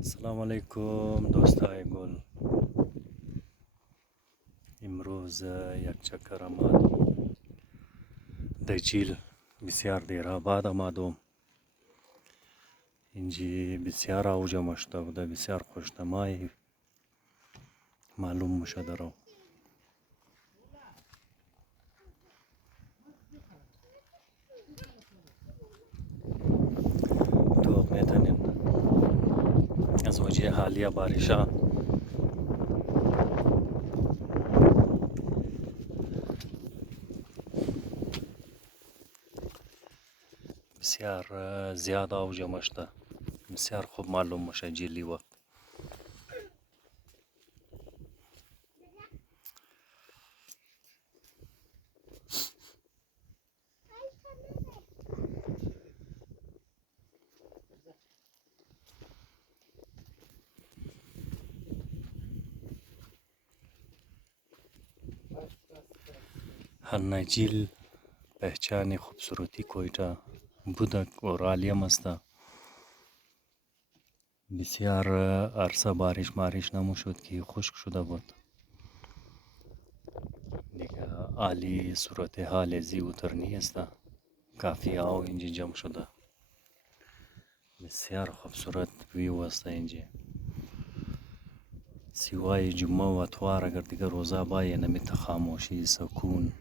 سلام علیکم دوستای گل. امروز یک چکر آمدم در جیل. بسیار دیر بعد آمدم اینجا. بسیار اوجه مشته بوده، بسیار خوشنمایی معلوم میشه درو. تو میتونین از وجه حالیه بارشا بسیار زیاد اوجه مشته، بسیار خوب معلوم میشه جیلی وقت. هنجیل پهچان خوبصورتی کویتا بودک و رالیم است. بسیار عرصه بارش نموشد که خشک شده بود دیگه. عالی صورتحال زی و ترنی است. کافی آو اینجا جمع شده. بسیار خوبصورت ویو است اینجا. سوای جمعه و اتوار اگر دیگه روزا بای نمیت خاموشی سکون.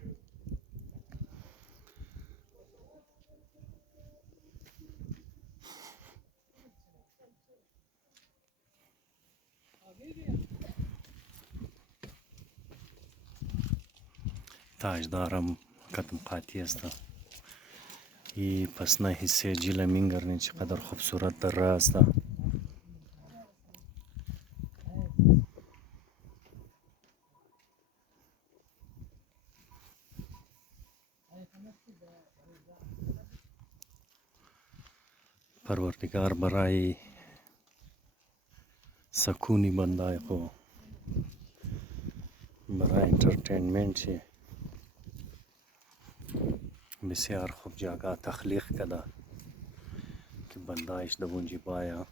تاجدارم قدم قاطی است. ای پس نه حصه جیل مینگرنی چقدر خوبصورت در راه است. پروردگار برای سکونی بندای خو برای انترتینمنت چی بسیار خوب جاگه تخلیق کده که بندایش دونجی بایا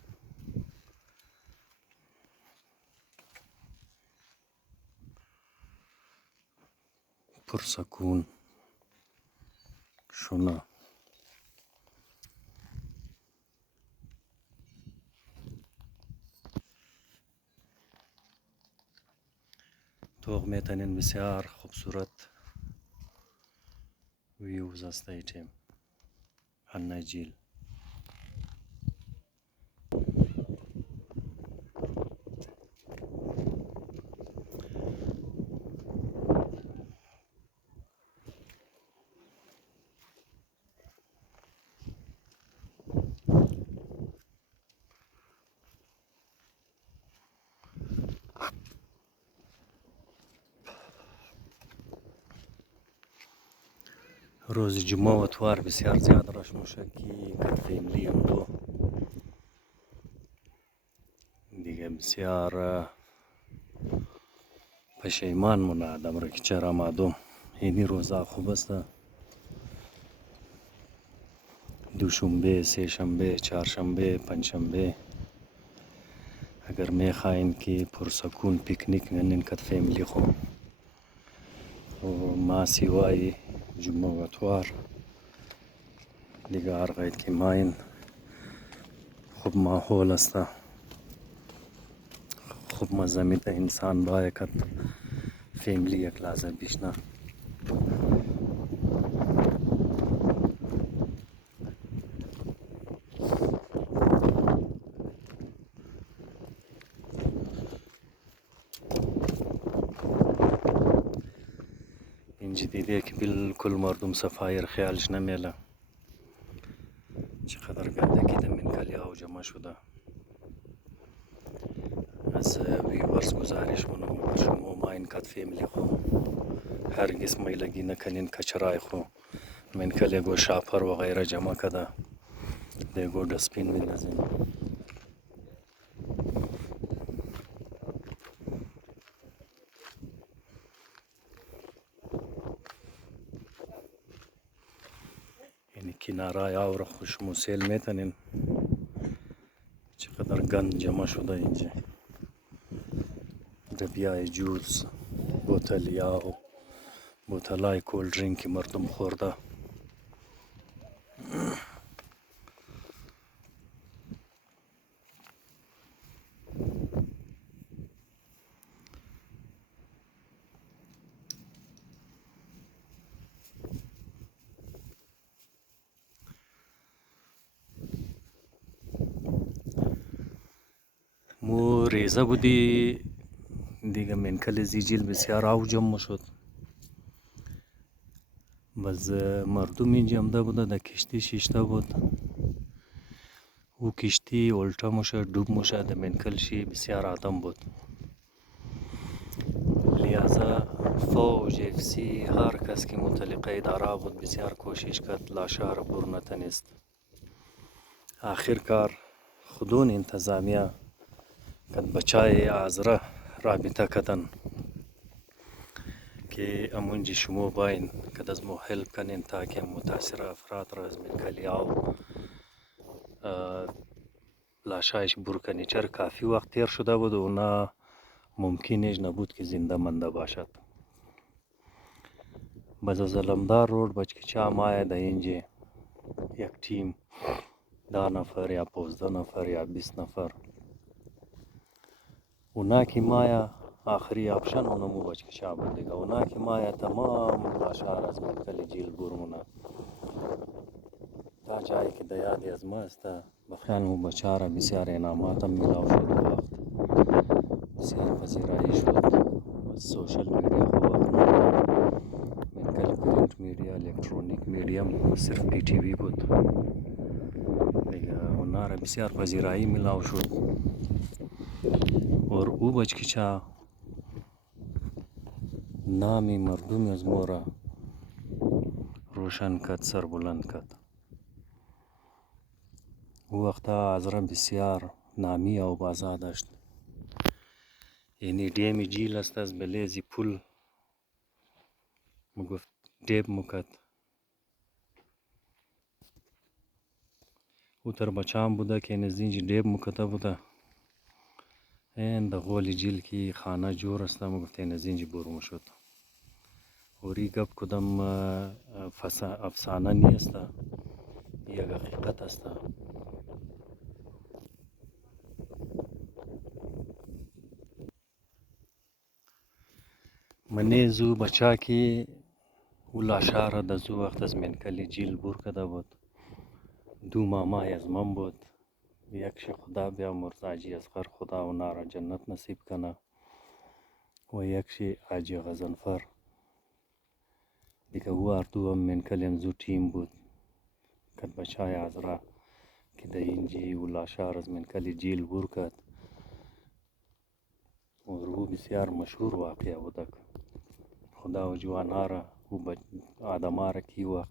پرسکون شونه. تو میتونین بسیار خوبصورت ویوز است ایتیم هنجیل. روز جمعه و اتوار بسیار زیاد رش میشه که کت فیملی هم دو دیگه. بسیار پشیمان مونه آدم را که چرا آمدم. اینی روزا خوب است. دوشنبه، سه شنبه، چهارشنبه، پنجشنبه اگر میخواین که پرسکون پیکنیک ننین کت فیملی خو و ما سیوای جمعه و اتوار دیگه هر قید که ماین خوب ماحول است. خوب مزه میده انسان باید کت فیملی یک لحظه بیشنه. اینجا دیده که بالکل مردم صفایر خیالش نمیله چقدر گندگی در منکلی ها جمع شده. از ویورس گزارش منم شما ما این کت فیملی خو هرگز میلگی نکنین کچرای خو منکلی گو شاپر و غیره جمع کده دیگو دسپین بندازین. این کنارای آور خوش موسیل میتنین چقدر گند جمع شده اینجا. دبیای جوس، بوتلیا و بوتلای کول درینک مردم خورده. مو ریزه بودی دیگه منکل زیجیل بسیار جمع شد. باز مردم اینجا آمده بوده، در کشتی شیشته بود. او کشتی الٹا موشه، ڈوب موشه، در منکلشی بسیار آدم بود. لہذا فوج FC هر کس که متعلق اداره بود بسیار کوشش کرد لاشه را بر نتنست. آخر کار خودون انتظامیه کد بچای عذره رابطه کردن که امونجی شما باین کد از مو هلپ کنین تاکه متاثر افراد را از منکلیاو لاشایش بر کنی. چرا کافی وقت تیر شده بود و نه ممکنش نبود که زنده مانده باشد. باز از علمدار روड بچکچا مایه در اینجا یک تیم 10 نفر یا 15 نفر یا 20 نفر اونا که مایه آخری آپشن اونمو بچکچا بود دیگه. اونا که مایه تمام لاشار از منکل جیل برمونه تا جایی که در یادی از ما است. بخیال مو بچاره بسیار انعامات هم میلاو شد و وقت بسیار پذیرایی شد. سوشل میڈیا خو وقت نبود. منکل پرینت میڈیا الکترونیک میڈیم صرف PTV بود دیگه. اونا را بسیار پذیرایی میلاو شد اور او بچکچا نامی مردم از ما را روشن کرد، سر بلند کرد. او وقتا عذره بسیار نامی و بازا داشت. یعنی دیم جیل است از بلیزی پول مگفت دیب مکد. او تر بچام بوده که نزدینجی دیب مکده بوده. این در غول جیل که خانه جور است مگفت نزدینجی برمو شد. اوری گپ کدام افسانه نیست، یک حقیقت است. منی زو بچا که او لاشاره در زو وقت از منکلی جیل بور کده بود. 2 مامای از من بود. یکش خدا بیا مرزاجی اصغر خدا اونا را جنت نصیب کنه و یکش حاجی غضنفر دیگه. او اردو هم منکل امزو تیم بود کد بچای عذره که در اینجی و لاشار از منکل جیل بور کد و او بسیار مشهور واقعه بودک. خدا و جوانها را و آدمها را که وقت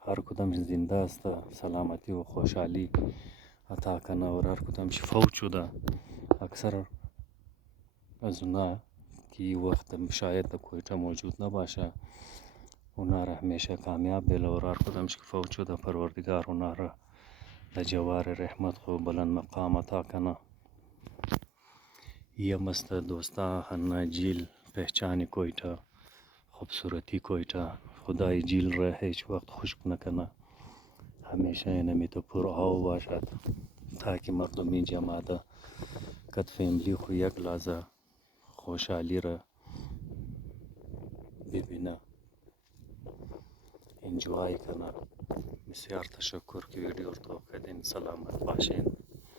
هر کدام زنده است سلامتی و خوشحالی عطا کنه و هر کدامش فوت شده اکثر از اونا که وقت شاید در کویته موجود نباشه اونا را همیشه کامیاب بیله و هر کدامش که فوت شده پروردگار اونا را در جوار رحمت خو بلند مقام عطا کنه. یه مست دوستا هنه جیل پہچان کویته خوبصورتی کویته. خدای جیل را هیچ وقت خشک نکنه، همیشه اینمی تو پر آب باشد تاکه مردم اینجا آمده کد فیملی خو یک لحظه خوشحالی را ببینه، انجوای کنه. بسیار تشکر که ویدیو رو کردین. سلامت باشین.